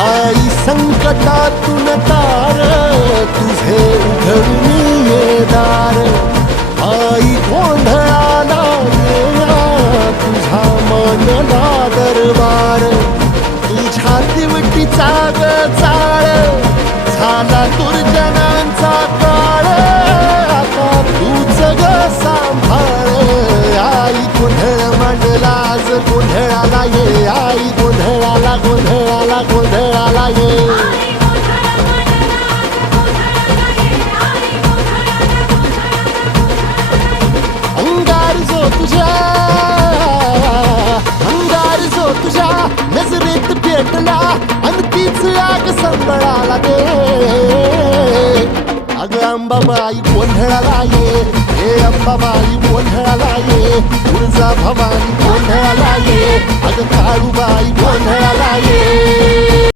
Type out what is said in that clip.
आई संकटातून तार तुझे उघडून ये दार आई गोंधळाला येया तुझा मनला दरबार तुझ्या दिवटीचा ग चाळ झाला दुर्जनांचा काळ आता तूच ग सांभाळ आई गोंधळ मांडला आज गोंधळाला ये आई गोंधळाला गोंधळाला गोंधळाला ये तुझ्या नजरेत पेटला आणि तीच आग संबळाला दे अग अंबाबाई गोंधळाला ये हे अंबाबाई गोंधळाला ये तुळजा भवानी गोंधळाला ये अग काळूबाई गोंधळाला ये